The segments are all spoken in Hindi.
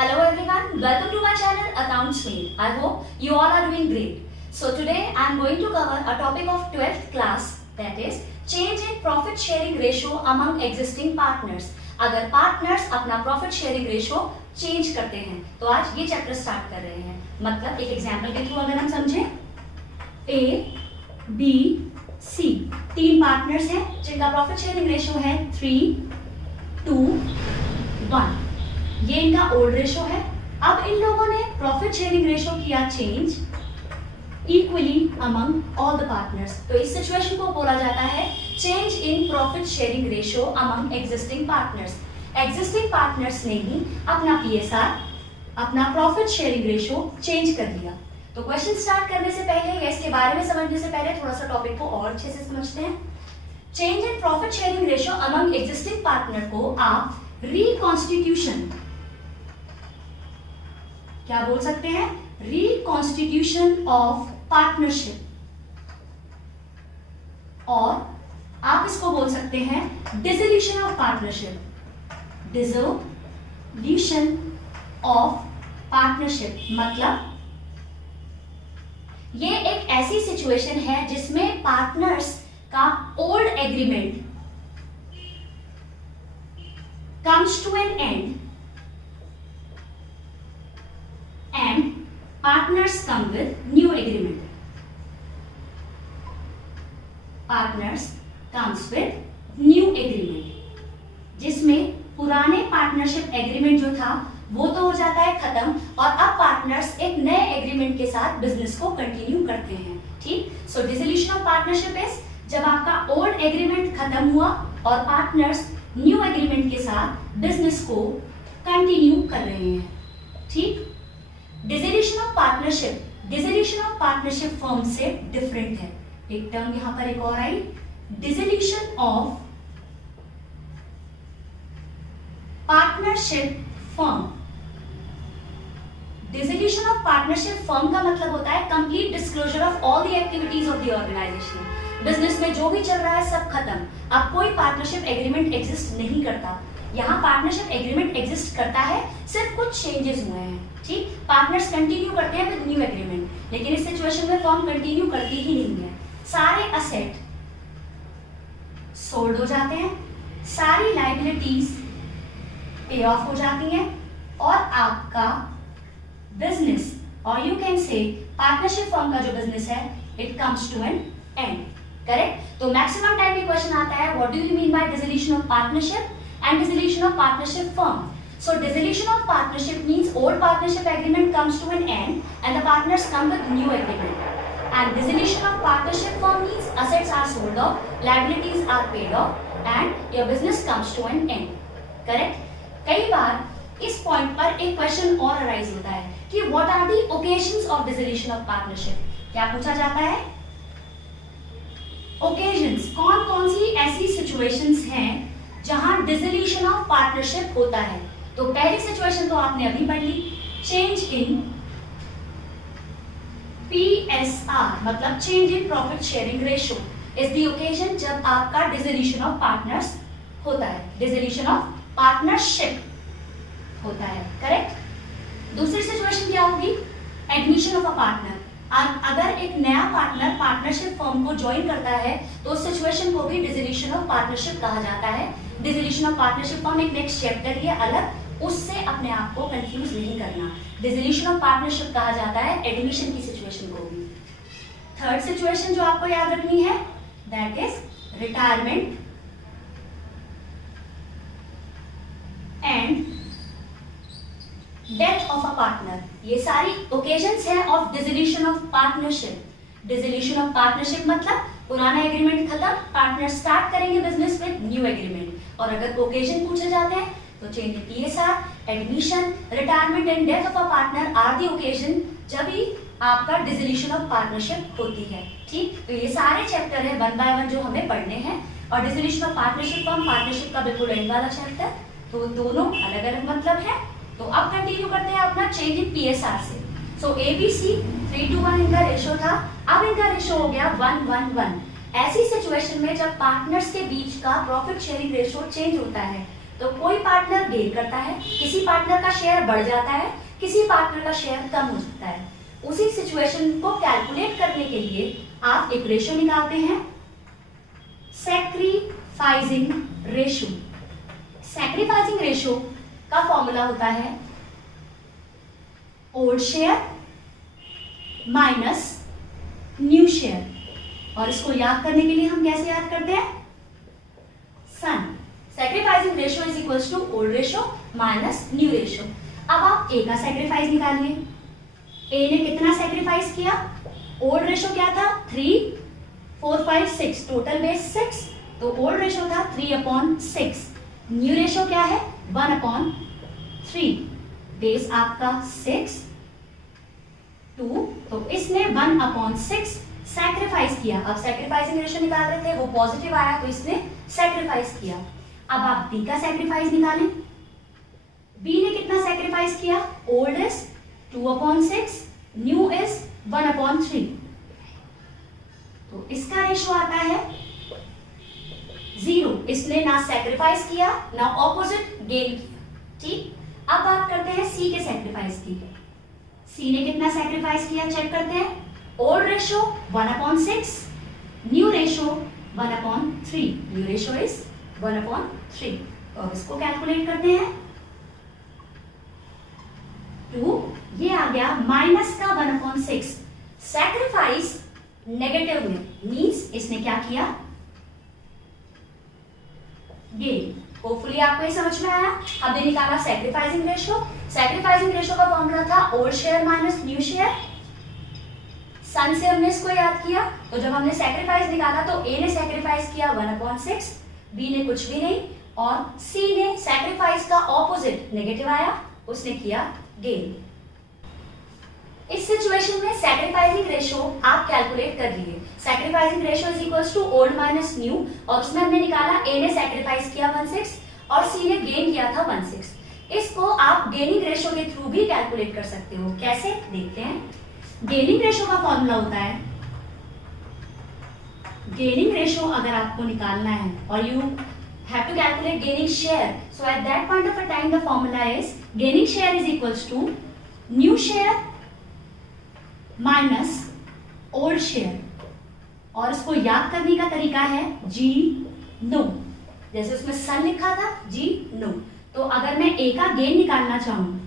Hello everyone, welcome to my channel Accounts Made. I hope you all are doing great. So today I am going to cover a topic of 12th class, that is change in profit sharing ratio among existing partners. अगर पार्टनर्स अपना प्रॉफिट शेयरिंग रेशियो चेंज करते हैं तो आज ये चैप्टर स्टार्ट कर रहे हैं। मतलब एक एग्जांपल के थ्रू अगर हम समझें, A, B, C तीन पार्टनर्स हैं जिनका प्रॉफिट शेयरिंग रेशियो है 3, 2, 1। ये इनका ओल्ड रेशियो है। अब इन लोगों ने प्रॉफिट शेयरिंग रेशियो किया change equally among all the partners. तो इस सिचुएशन को बोला जाता है change in profit sharing ratio among existing partners. Existing partners ने ही अपना पीएसआर, अपना प्रॉफिट शेयरिंग रेशियो चेंज कर दिया। तो क्वेश्चन स्टार्ट करने से पहले या इसके बारे में समझने से पहले थोड़ा सा टॉपिक को और अच्छे से समझते हैं। Change in profit sharing ratio among existing partner को आप रिकॉन्स्टिट्यूशन क्या बोल सकते हैं? रिकॉन्स्टिट्यूशन ऑफ पार्टनरशिप, और आप इसको बोल सकते हैं dissolution of partnership. Dissolution of partnership मतलब ये एक ऐसी सिचुएशन है जिसमें पार्टनर्स का old agreement comes to an end and partners come with new agreement. Partners comes with new agreement, जिसमें पुराने पार्टनरशिप एग्रीमेंट जो था वो तो हो जाता है खत्म, और अब पार्टनर्स एक नए एग्रीमेंट के साथ बिजनेस को कंटिन्यू करते हैं। ठीक, सो डिसोल्यूशन ऑफ पार्टनरशिप इज जब आपका ओल्ड एग्रीमेंट खत्म हुआ और पार्टनर्स न्यू एग्रीमेंट के साथ बिजनेस को कंटिन्यू कर रहे हैं। ठीक, डिसोल्यूशन ऑफ पार्टनरशिप फर्म से डिफरेंट है। एक टर्म यहां पर एक और आई, dissolution of partnership firm. Dissolution of partnership firm का मतलब होता है complete disclosure of all the activities of the organisation. Business में जो भी चल रहा है सब खत्म, अब कोई पार्टनरशिप एग्रीमेंट एग्जिस्ट नहीं करता। यहाँ पार्टनरशिप एग्रीमेंट एग्जिस्ट करता है, सिर्फ कुछ चेंजेस हुए हैं। ठीक, पार्टनर्स कंटिन्यू करते हैं विद न्यू एग्रीमेंट, लेकिन इस सिचुएशन में फर्म कंटिन्यू करती ही नहीं है। सारे असेट सोल्ड हो जाते हैं, सारी लायबिलिटीज पे ऑफ हो जाती हैं, और आपका बिजनेस, और you can say partnership firm का जो बिजनेस है it comes to an end. Correct? तो मैक्सिमम टाइम में क्वेश्चन आता है what do you mean by dissolution of partnership and dissolution of partnership firm. So dissolution of partnership means old partnership agreement comes to an end and the partners come with new agreement. And dissolution of partnership firm means assets are sold off, liabilities are paid off and your business comes to an end. Correct? कई बार इस पॉइंट पर एक क्वेश्चन और अराइज होता है कि what are the occasions of dissolution of partnership? क्या पूछा जाता है? Occasions, कौन कौन सी ऐसी situations हैं जहां डिसोल्यूशन ऑफ पार्टनरशिप होता है? तो पहली सिचुएशन तो आपने अभी पढ़ ली, चेंज इन पीएसआर मतलब change in profit sharing ratio is the occasion जब आपका डिसोल्यूशन ऑफ पार्टनर्स होता है, डिसोल्यूशन ऑफ पार्टनरशिप होता है। करेक्ट? दूसरी सिचुएशन क्या होगी? Admission of a partner. अगर एक नया पार्टनर पार्टनरशिप फर्म को ज्वाइन करता है तो उस सिचुएशन को भी डिसोल्यूशन ऑफ पार्टनरशिप कहा जाता है। डिसोल्यूशन ऑफ पार्टनरशिप फर्म एक नेक्स्ट चैप्टर है अलग, उससे अपने आप को कंफ्यूज नहीं करना। डिसोल्यूशन ऑफ पार्टनरशिप कहा जाता है एडमिशन की सिचुएशन को भी। थर्ड सिचुएशन जो आपको याद रखनी है that is retirement and death of a partner. ये सारी ओकेजन्स हैं of dissolution of partnership. Dissolution of partnership मतलब पुराना एग्रीमेंट खत्म, पार्टनर स्टार्ट करेंगे बिजनेस विद न्यू एग्रीमेंट। और अगर ओकेजन पूछे जाते हैं तो change in PSR, admission, retirement and death of a partner are the occasion जब भी आपका डिसोल्यूशन ऑफ पार्टनरशिप होती है। ठीक, तो ये सारे चैप्टर है 1 बाय 1 जो हमें पढ़ने हैं, और dissolution of partnership form partnership का बिल्कुल एंड वाला चैप्टर, तो दोनों अलग अलग मतलब है। तो अब कंटिन्यू करते हैं अपना चेंज इन पीएसआर से। सो एबीसी 3:1 इनका रेशियो था, अब इनका रेशियो हो गया 1:1:1। ऐसी सिचुएशन में जब पार्टनर्स के बीच का प्रॉफिट शेयरिंग रेशियो चेंज होता है तो कोई पार्टनर गेन करता है, किसी पार्टनर का शेयर बढ़ जाता है, किसी पार्टनर का शेयर कम हो जाता है। उसी सिचुएशन को कैलकुलेट करने के लिए आप एक रेशो निकालते हैं, सैक्रिफाइसिंग रेशो। सैक्रिफाइसिंग रेशो का फॉर्मूला होता है old share minus new share, और इसको याद करने के लिए हम कैसे याद करते हैं, son. Sacrificing ratio is equals to old ratio minus new ratio. अब आप ए का सैक्रिफाइस निकालिए। ए ने कितना सैक्रिफाइस किया, ओल्ड रेशो क्या था 3, 4, 5, 6, टोटल बेस 6, तो ओल्ड रेशो था 3/6। न्यू रेशो क्या है 1/3, बेस आपका 6, 2, तो इसने 1/6 सैक्रिफाइस किया। अब सैक्रिफाइसिंग रेशो निकाल रहे थे, वो पॉजिटिव आया तो इसने सैक्रिफाइस किया। अब आप बी का सैक्रिफाइस निकालें। बी ने कितना सैक्रिफाइस किया, ओल्ड इज 2/6, न्यू इज 1/3, तो इसका रेशो आता है 0। इसने ना सैक्रिफाइस किया ना ऑपोजिट गेन किया। ठीक, अब बात करते हैं सी के सैक्रिफाइस की। सी ने कितना सैक्रिफाइस किया चेक करते हैं, old ratio 1/6, new ratio 1/3, new ratio is 1/3। तो अब इसको कैलकुलेट करते हैं, 2, ये आ गया माइनस का 1/6। सैक्रिफाइस नेगेटिव में मींस इसने क्या किया, गेन। होपफुली आपको ये समझ में आया। अब ये निकाला सैक्रिफाइसिंग रेशो। सैक्रिफाइसिंग रेशो का फॉर्मूला था old share minus new share. Son से हमने इसको याद किया, तो जब हमने सैक्रिफाइस निकाला तो ए ने सैक्रिफाइस किया 1/6, बी ने कुछ भी नहीं, और सी ने सैक्रिफाइस का ऑपोजिट नेगेटिव आया, उसने किया गेन। इस सिचुएशन में सैक्रिफाइसिंग रेशो आप कैलकुलेट कर लिए। Sacrificing ratio is equals to old minus new, और उसमें हमने निकाला ए ने सैक्रिफाइस किया 1/6 और सी ने गेन किया था 1/6। इसको आप गेनिंग रेशो के थ्रू भी कैलकुलेट कर सकते हो। कैसे देखते हैं। गेनिंग रेशो का फॉर्मूला होता है, गेनिंग रेशो अगर आपको निकालना है और you have to calculate gaining share, so at that point of a time the formula is gaining share is equals to new share minus old share, और इसको याद करने का तरीका है जी नो। जैसे उसमें सन लिखा था जी नो, तो अगर मैं ए का गेन निकालना चाहूं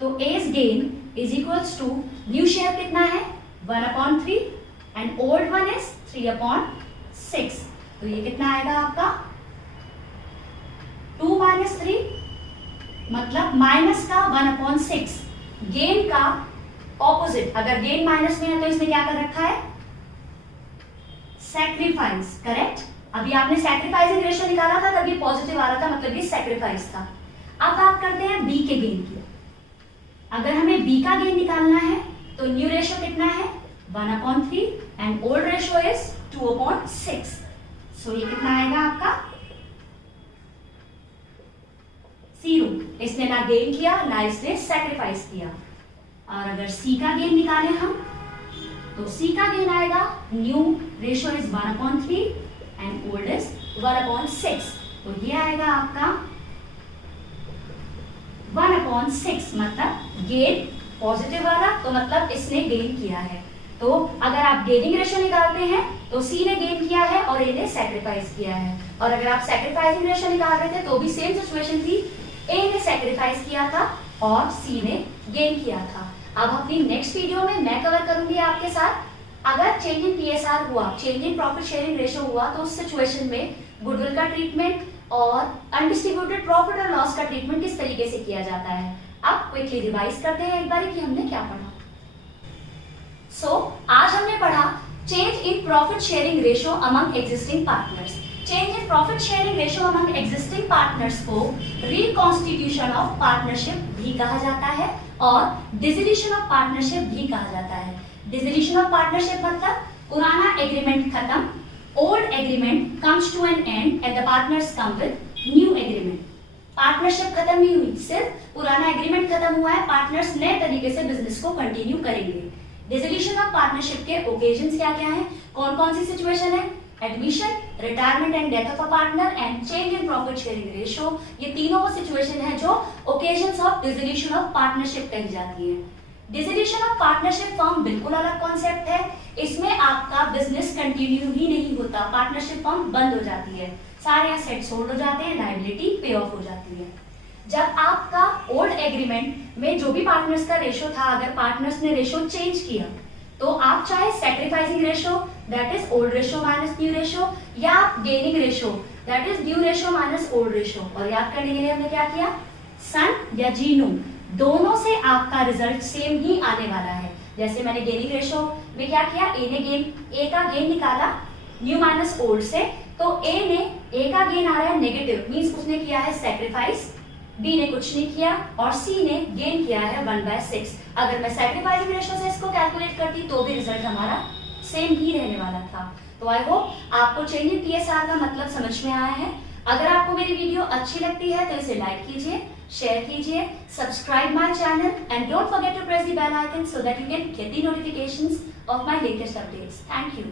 तो as gain is equals to new share कितना है 1/3 एंड ओल्ड वन इज 3/6, तो ये कितना आएगा आपका 2 - 3, मतलब माइनस का 1/6। गेन का ऑपोजिट, अगर गेन माइनस में है तो इसने क्या कर रखा है, सैक्रिफाइस। करेक्ट। अभी आपने सैक्रिफाइसिंग रेशो निकाला था तब ये पॉजिटिव आ रहा था, मतलब ये सैक्रिफाइस था। अब बात करते हैं बी के गेन की। अगर हमें बी का गेन निकालना है तो न्यू रेशो कितना है 1/3 एंड ओल्ड रेशो इज 2/6, सो ये कितना आएगा आपका 0। इसने ना गेन किया ना इसने सैक्रिफाइस किया। और अगर सी का गेन निकालें हम तो सी का गेन आएगा new ratio is 1/3 and old is 1/6, तो ये आएगा आपका 1/6, मतलब गेन पॉजिटिव वाला, तो मतलब इसने गेन किया है। तो अगर आप गेनिंग रेशो निकालते हैं तो सी ने गेन किया है और ए ने सैक्रिफाइस किया है, और अगर आप सैक्रिफाइसिंग रेशो निकाल रहे थे तो भी सेम सिचुएशन थी, ए ने सैक्रिफाइस किया था और सी ने गेन किया था। अब अपनी नेक्स्ट वीडियो में मैं कवर करूंगी आपके साथ, अगर चेंज इन पीएसआर हुआ, change in profit sharing ratio हुआ, तो उस सिचुएशन में गुडविल का ट्रीटमेंट और अनडिस्ट्रीब्यूटेड प्रॉफिट और लॉस का ट्रीटमेंट किस तरीके से किया जाता है। अब क्विकली रिवाइज करते हैं एक बार कि हमने क्या पढ़ा। आज हमने पढ़ा change in profit sharing ratio among existing partners. Change in profit sharing ratio among existing partners को रिकॉन्स्टिट्यूशन ऑफ पार्टनरशिप भी कहा जाता है और डिसोल्यूशन ऑफ पार्टनरशिप भी कहा जाता है। डिसोल्यूशन ऑफ पार्टनरशिप मतलब पुराना एग्रीमेंट खत्म, old agreement comes to an end and the partners come with new agreement. Partnership खत्म नहीं हुई, सिर्फ पुराना एग्रीमेंट खत्म हुआ है, पार्टनर्स नए तरीके से बिजनेस को कंटिन्यू करेंगे। डिसोल्यूशन ऑफ पार्टनरशिप के ओकेजन्स क्या क्या हैं, कौन कौन सी सिचुएशन है, admission, retirement and death of a partner and change in profit sharing ratio, ये तीनों वो सिचुएशन है जो occasions of dissolution of partnership कही जाती है। डिसोल्यूशन ऑफ पार्टनरशिप फॉर्म बिल्कुल अलग कॉन्सेप्ट है। इसमें आपका बिजनेस कंटिन्यू ही नहीं होता, पार्टनरशिप फॉर्म बंद हो जाती है, सारे एसेट्स होल्ड हो जाते हैं, लायबिलिटी पे ऑफ हो जाती है। जब आपका ओल्ड एग्रीमेंट में जो भी पार्टनर्स का रेशो था, अगर पार्टनर्स ने रेशो चेंज किया तो आप चाहे sacrificing ratio that is old ratio minus new ratio, या आप gaining ratio that is new ratio minus old ratio. और याद करने के लिए हमने क्या किया, सन या जीनू दोनों से आपका रिजल्ट सेम ही आने वाला है। जैसे मैंने गेनिंग रेशो में क्या किया, ए का गेन निकाला न्यू माइनस ओल्ड से, तो ए का गेन आ रहा है नेगेटिव, मींस उसने किया है सैक्रिफाइस, बी ने कुछ नहीं किया और सी ने गेन किया है 1/6। अगर मैं सैक्रिफाइसिंग रेशो से इसको कैलकुलेट करती तो भी रिजल्ट हमारा सेम ही रहने वाला था। तो आई होप आपको चेंज इन टीएसआर का मतलब समझ में आया है। अगर आपको मेरी वीडियो अच्छी लगती है तो इसे लाइक कीजिए, शेयर कीजिए, subscribe my channel and don't forget to press the bell icon so that you can get the notifications of my latest updates. Thank you.